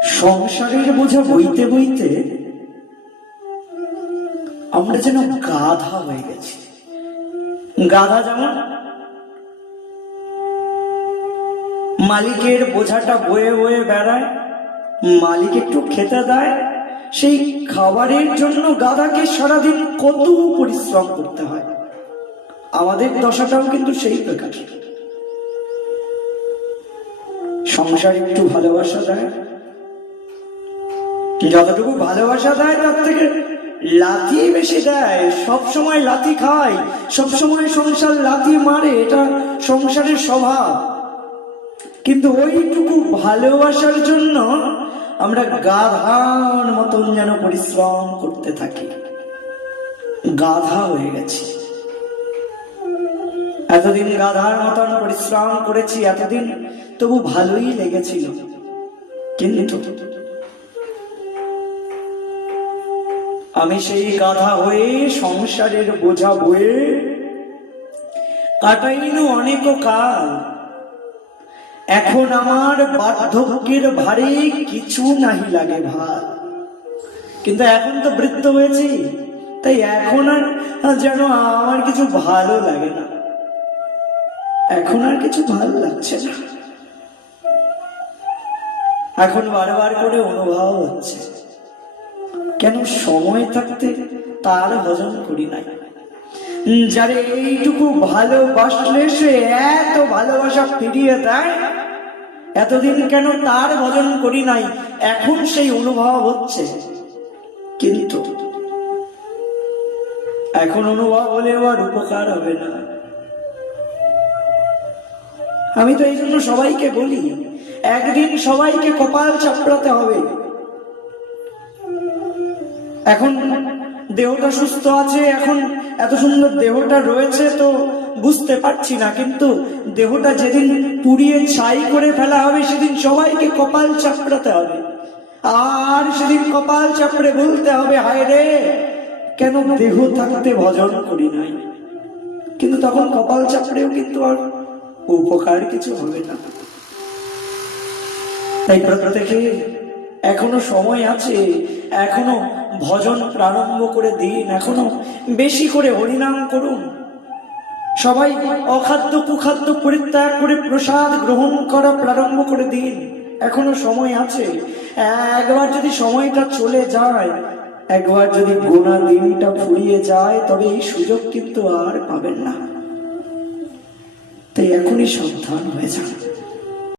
সংসারের বোঝা বইতে বইতে আমরা যেন গাধা হয়ে গেছি। গাধা যেমন মালিকের বোঝাটা বয়ে বয়ে বেড়ায়, মালিক একটু খেতে দেয়, সেই খাবারের জন্য গাধাকে সারাদিন কত পরিশ্রম করতে হয়। আমাদের দশাটাও কিন্তু সেই প্রকার। সংসার একটু ভালোবাসা দেয়, যতটুকু ভালোবাসা দেয় তার থেকে লাথি বেশি দেয়। সব সময় লাথি খায়, সব সময় সংসার লাথি মারে, এটা সংসারের স্বভাব। কিন্তু ওইটুকু ভালোবাসার জন্য আমরা গাধার মতন যেন পরিশ্রম করতে থাকি। গাধা হয়ে গেছি। এতদিন গাধার মতন পরিশ্রম করেছি, এতদিন তবু ভালোই লেগেছিল। কিন্তু আমি সেই গাধা হয়ে সংসারের বোঝা বয়ে কাটাইনু অনেক কাল। এখন আমার বার্ধক্যের ভারে কিছু নাহি লাগে ভার। কিন্তু এখন তো বৃদ্ধ হয়েছি, তাই এখন আর যেন আমার কিছু ভালো লাগে না। এখন আর কিছু ভালো লাগছে না। এখন বারবার করে অনুভব হচ্ছে, কেন সময় থাকতে তার ভজন করি নাই। যারে এইটুকু ভালোবাসলে সে এত ভালোবাসা ফিরিয়ে দেয়, এতদিন কেন তার ভজন করি নাই। এখন সেই অনুভব হচ্ছে, কিন্তু এখন অনুভব হলেও আর উপকার হবে না। আমি তো এই জন্য সবাইকে বলি, একদিন সবাইকে কপাল চাপড়াতে হবে। এখন দেহটা সুস্থ আছে, এখন এত সুন্দর দেহটা রয়েছে তো বুঝতে পারছি না, কিন্তু দেহটা যেদিন পুড়িয়ে ছাই করে ফেলা হবে সেদিন সবাইকে কপাল চাপড়াতে হবে। আর সেদিন কপাল চাপড়ে বলতে হবে, হায় রে, কেন দেহ থাকতে ভজন করি নাই। কিন্তু তখন কপাল চাপড়েও কিন্তু আর উপকার কিছু হবে না। তাই প্রত্যেকে এখনো সময় আছে, এখনো ভজন প্রারম্ভ করে দিন, এখনো বেশি করে হরিনাম করুন। সবাই অখাদ্য কুখাদ্য পরিত্যাগ করে প্রসাদ গ্রহণ করা প্রারম্ভ করে দিন, এখনো সময় আছে। একবার যদি সময়টা চলে যায়, একবার যদি গোনা দিনটা ফুরিয়ে যায়, তবে এই সুযোগ কিন্তু আর পাবেন না। তাই এখনই সাবধান হয়ে যান।